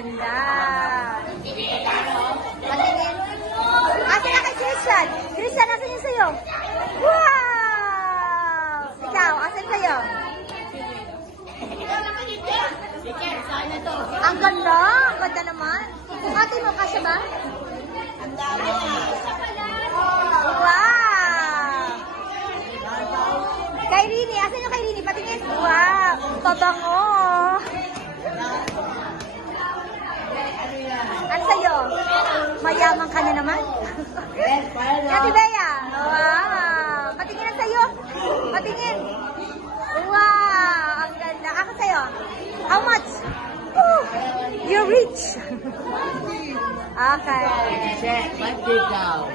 ganda. Patingin. Asan na kay Christian? Christian, asan yung sa'yo? Wow! Ikaw, asan sa'yo? Ang ganda! Ang ganda naman. Kung ate mo, kasya ba? Wow! Kay Rini, asan yung kay Rini? Patingin. Wow! Pabango! Ano sa'yo? Mayaman ka na naman? Ate Bea? Wow! Patingin ang sa'yo? Patingin! Wow! Ang ganda. Ako sa'yo? How much? Oh, you're rich! Okay. Check, let's dig down.